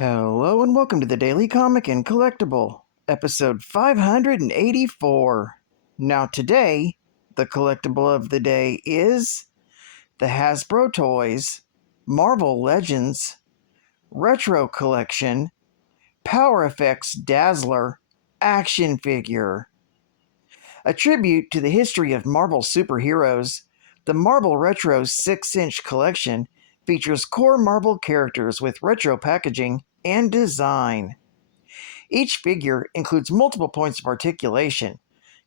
Hello and welcome to the Daily Comic and Collectible, episode 584. Now today, the collectible of the day is the Hasbro Toys Marvel Legends Retro Collection Power Effects Dazzler Action Figure. A tribute to the history of Marvel superheroes, the Marvel Retro 6-inch collection features core Marvel characters with retro packaging and design. Each figure includes multiple points of articulation,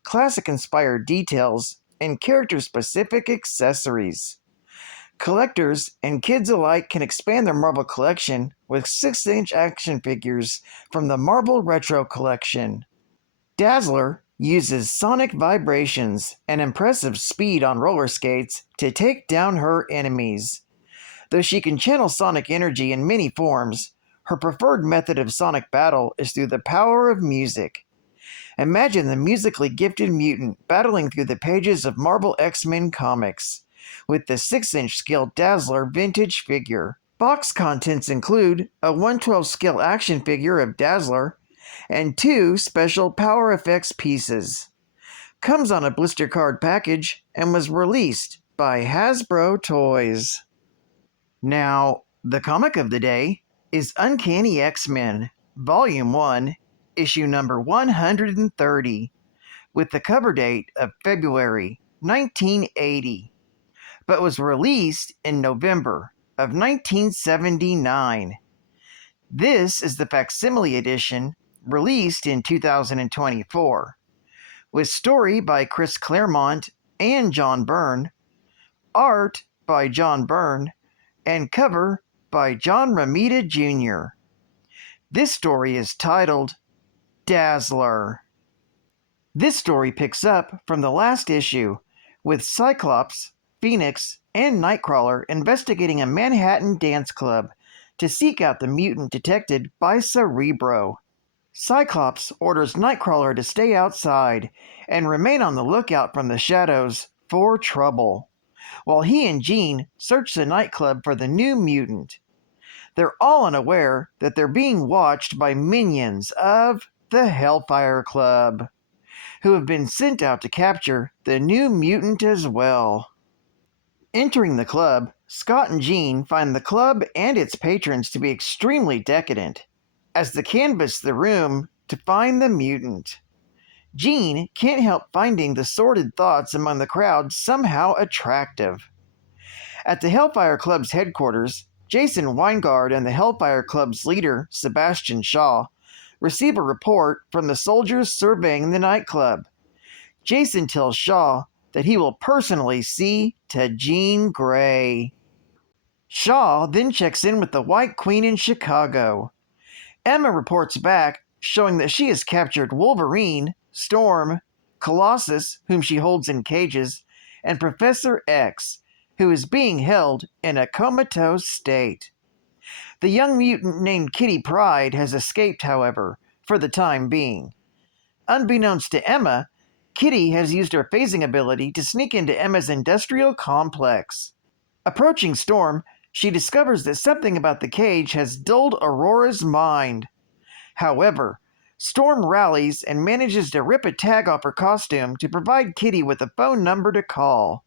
classic-inspired details, and character-specific accessories. Collectors and kids alike can expand their Marvel collection with 6-inch action figures from the Marvel Retro Collection. Dazzler uses sonic vibrations and impressive speed on roller skates to take down her enemies. Though she can channel sonic energy in many forms, her preferred method of sonic battle is through the power of music. Imagine the musically gifted mutant battling through the pages of Marvel X-Men comics, with the 6-inch scale Dazzler vintage figure. Box contents include a 1/12 scale action figure of Dazzler and 2 special Power Effects pieces. Comes on a blister card package and was released by Hasbro Toys. Now, the comic of the day is Uncanny X-Men, Volume 1, Issue number 130, with the cover date of February 1980, but was released in November of 1979. This is the facsimile edition, released in 2024, with story by Chris Claremont and John Byrne, art by John Byrne, and cover by John Romita Jr. This story is titled Dazzler. This story picks up from the last issue, with Cyclops, Phoenix, and Nightcrawler investigating a Manhattan dance club to seek out the mutant detected by Cerebro. Cyclops orders Nightcrawler to stay outside and remain on the lookout from the shadows for trouble, while he and Jean search the nightclub for the new mutant. They're all unaware that they're being watched by minions of the Hellfire Club, who have been sent out to capture the new mutant as well. Entering the club, Scott and Jean find the club and its patrons to be extremely decadent, as they canvass the room to find the mutant. Jean can't help finding the sordid thoughts among the crowd somehow attractive. At the Hellfire Club's headquarters, Jason Weingard and the Hellfire Club's leader, Sebastian Shaw, receive a report from the soldiers surveying the nightclub. Jason tells Shaw that he will personally see to Jean Grey. Shaw then checks in with the White Queen in Chicago. Emma reports back, showing that she has captured Wolverine, Storm, Colossus, whom she holds in cages, and Professor X, who is being held in a comatose state. The young mutant named Kitty Pryde has escaped, however, for the time being. Unbeknownst to Emma, Kitty has used her phasing ability to sneak into Emma's industrial complex. Approaching Storm, she discovers that something about the cage has dulled Aurora's mind. However, Storm rallies and manages to rip a tag off her costume to provide Kitty with a phone number to call.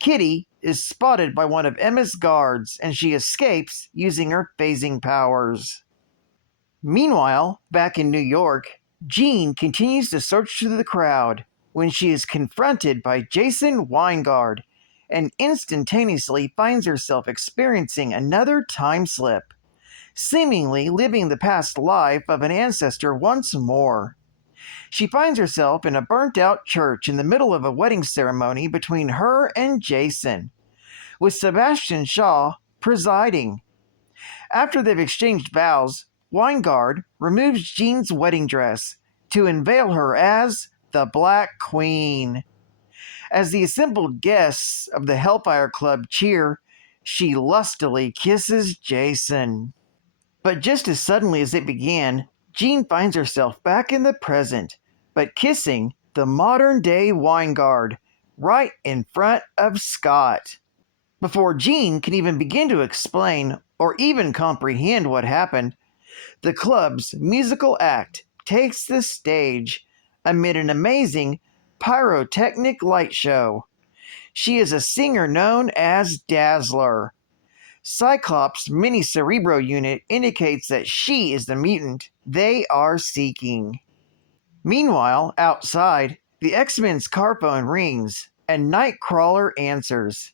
Kitty is spotted by one of Emma's guards, and she escapes using her phasing powers. Meanwhile, back in New York, Jean continues to search through the crowd when she is confronted by Jason Weingard and instantaneously finds herself experiencing another time slip, seemingly living the past life of an ancestor once more. She finds herself in a burnt-out church in the middle of a wedding ceremony between her and Jason, with Sebastian Shaw presiding. After they've exchanged vows, Weingard removes Jean's wedding dress to unveil her as the Black Queen. As the assembled guests of the Hellfire Club cheer, she lustily kisses Jason. But just as suddenly as it began, Jean finds herself back in the present, but kissing the modern-day Weingard right in front of Scott. Before Jean can even begin to explain or even comprehend what happened, The club's musical act takes the stage amid an amazing pyrotechnic light show. She is a singer known as Dazzler. Cyclops' mini cerebro unit indicates that she is the mutant they are seeking. Meanwhile, outside, the X-Men's car phone rings and Nightcrawler answers.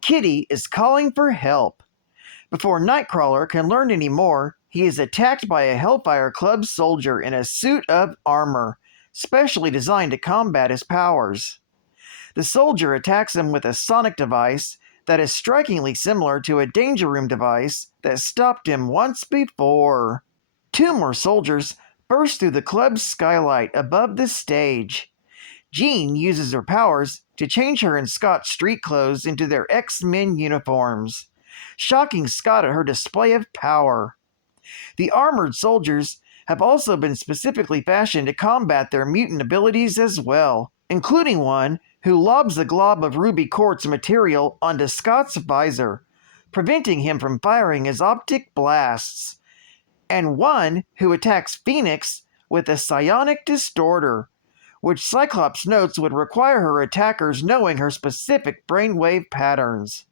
Kitty is calling for help. Before Nightcrawler can learn any more, he is attacked by a Hellfire Club soldier in a suit of armor, specially designed to combat his powers. The soldier attacks him with a sonic device that is strikingly similar to a Danger Room device that stopped him once before. Two more soldiers burst through the club's skylight above the stage. Jean uses her powers to change her and Scott's street clothes into their X-Men uniforms, shocking Scott at her display of power. The armored soldiers have also been specifically fashioned to combat their mutant abilities as well, including one who lobs a glob of ruby quartz material onto Scott's visor, preventing him from firing his optic blasts, and one who attacks Phoenix with a psionic distorter, which Cyclops notes would require her attackers knowing her specific brainwave patterns.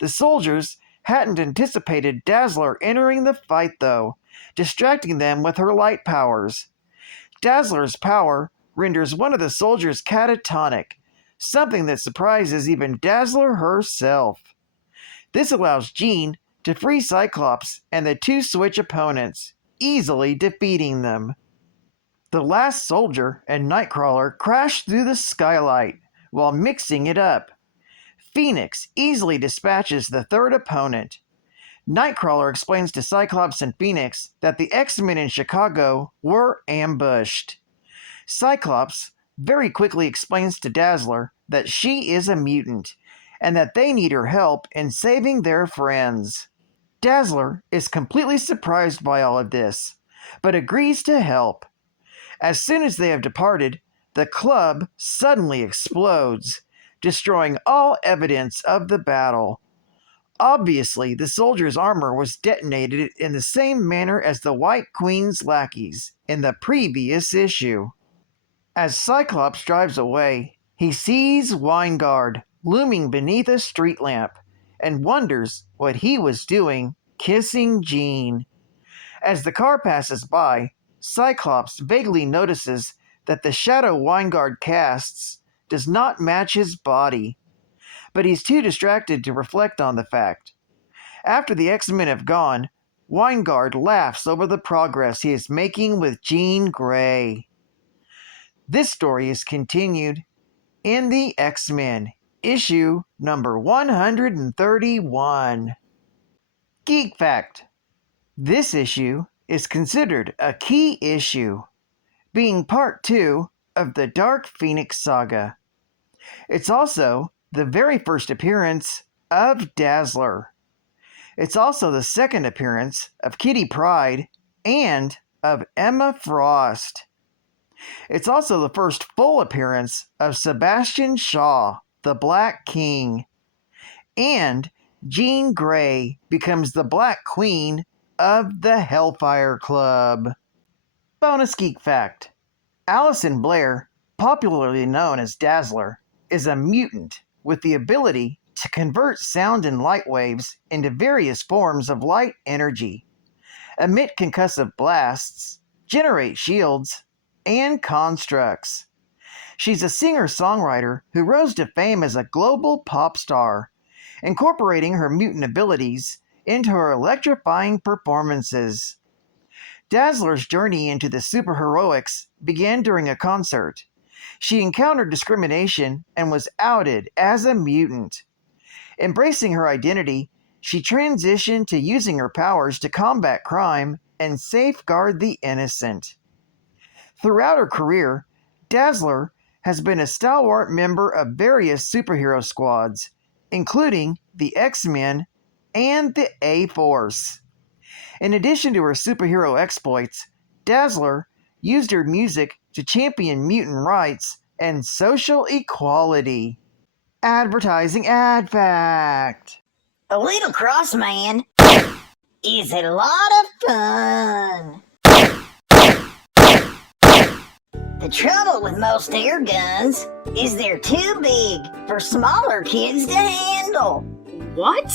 The soldiers hadn't anticipated Dazzler entering the fight, though, distracting them with her light powers. Dazzler's power renders one of the soldiers catatonic, something that surprises even Dazzler herself. This allows Jean to free Cyclops and the two Switch opponents, easily defeating them. The last soldier and Nightcrawler crash through the skylight while mixing it up. Phoenix easily dispatches the third opponent. Nightcrawler explains to Cyclops and Phoenix that the X-Men in Chicago were ambushed. Cyclops very quickly explains to Dazzler that she is a mutant and that they need her help in saving their friends. Dazzler is completely surprised by all of this, but agrees to help. As soon as they have departed, the club suddenly explodes, destroying all evidence of the battle. Obviously, the soldier's armor was detonated in the same manner as the White Queen's lackeys in the previous issue. As Cyclops drives away, he sees Weingard looming beneath a street lamp and wonders what he was doing kissing Jean. As the car passes by, Cyclops vaguely notices that the shadow Weingard casts does not match his body, but he's too distracted to reflect on the fact. After the X-Men have gone, Weingard laughs over the progress he is making with Jean Grey. This story is continued in the X-Men, issue number 131. Geek Fact: this issue is considered a key issue, being part 2 of the Dark Phoenix saga. It's also the very first appearance of Dazzler. It's also the second appearance of Kitty Pryde and of Emma Frost. It's also the first full appearance of Sebastian Shaw, the Black King. And Jean Grey becomes the Black Queen of the Hellfire Club. Bonus Geek Fact: Allison Blair, popularly known as Dazzler, is a mutant with the ability to convert sound and light waves into various forms of light energy, emit concussive blasts, generate shields, and constructs. She's a singer-songwriter who rose to fame as a global pop star, incorporating her mutant abilities into her electrifying performances. Dazzler's journey into the superheroics began during a concert. She encountered discrimination and was outed as a mutant. Embracing her identity, she transitioned to using her powers to combat crime and safeguard the innocent. Throughout her career, Dazzler has been a stalwart member of various superhero squads, including the X-Men and the A-Force. In addition to her superhero exploits, Dazzler used her music to champion mutant rights and social equality. Advertising Ad Fact: A little cross, man. is a lot of fun. The trouble with most air guns is they're too big for smaller kids to handle. What?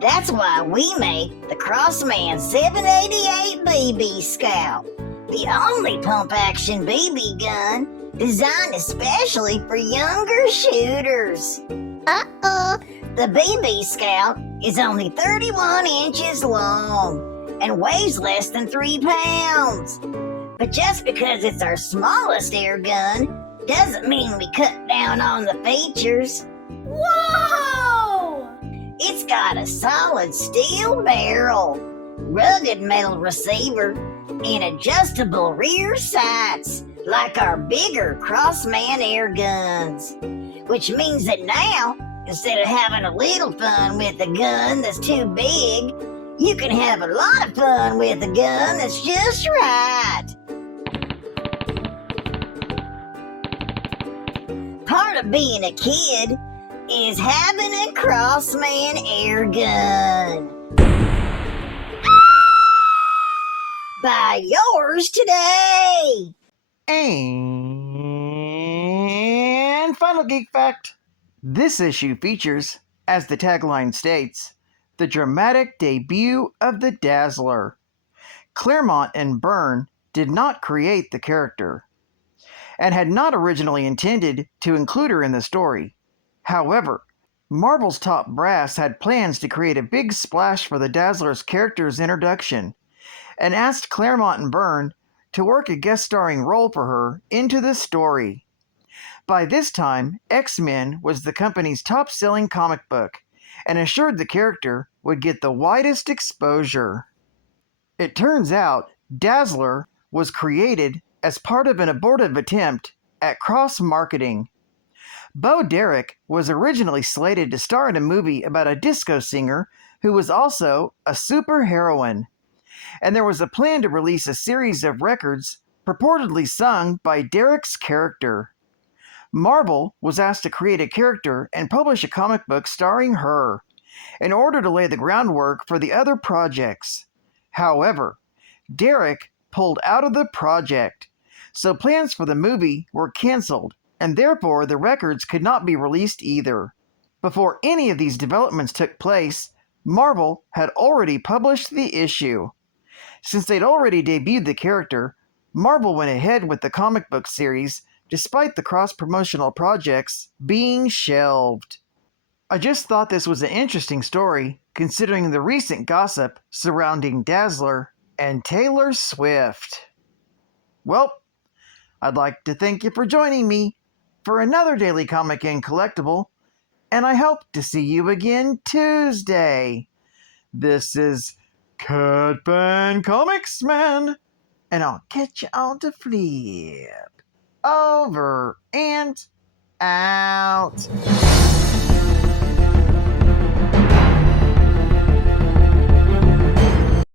That's why we make the Crossman 788 BB Scout, the only pump-action BB gun designed especially for younger shooters. The BB Scout is only 31 inches long and weighs less than 3 pounds. But just because it's our smallest air gun doesn't mean we cut down on the features. Whoa! It's got a solid steel barrel, rugged metal receiver, and adjustable rear sights like our bigger Crossman air guns. Which means that now, instead of having a little fun with a gun that's too big, you can have a lot of fun with a gun that's just right. Part of being a kid is having a Crossman air gun. Buy yours today! And final geek fact. This issue features, as the tagline states, the dramatic debut of the Dazzler. Claremont and Byrne did not create the character, and had not originally intended to include her in the story. However, Marvel's top brass had plans to create a big splash for the Dazzler's character's introduction, and asked Claremont and Byrne to work a guest starring role for her into the story. By this time, X-Men was the company's top-selling comic book, and assured the character would get the widest exposure. It turns out Dazzler was created as part of an abortive attempt at cross-marketing. Bo Derek was originally slated to star in a movie about a disco singer who was also a superheroine, and there was a plan to release a series of records purportedly sung by Derek's character. Marvel was asked to create a character and publish a comic book starring her, in order to lay the groundwork for the other projects. However, Derek pulled out of the project, so plans for the movie were cancelled, and therefore the records could not be released either. Before any of these developments took place, Marvel had already published the issue. Since they'd already debuted the character, Marvel went ahead with the comic book series despite the cross-promotional projects being shelved. I just thought this was an interesting story, considering the recent gossip surrounding Dazzler and Taylor Swift. Well, I'd like to thank you for joining me for another Daily Comic and Collectible, and I hope to see you again Tuesday. This is Catman Comics Man, and I'll catch you on the flip. Over and out.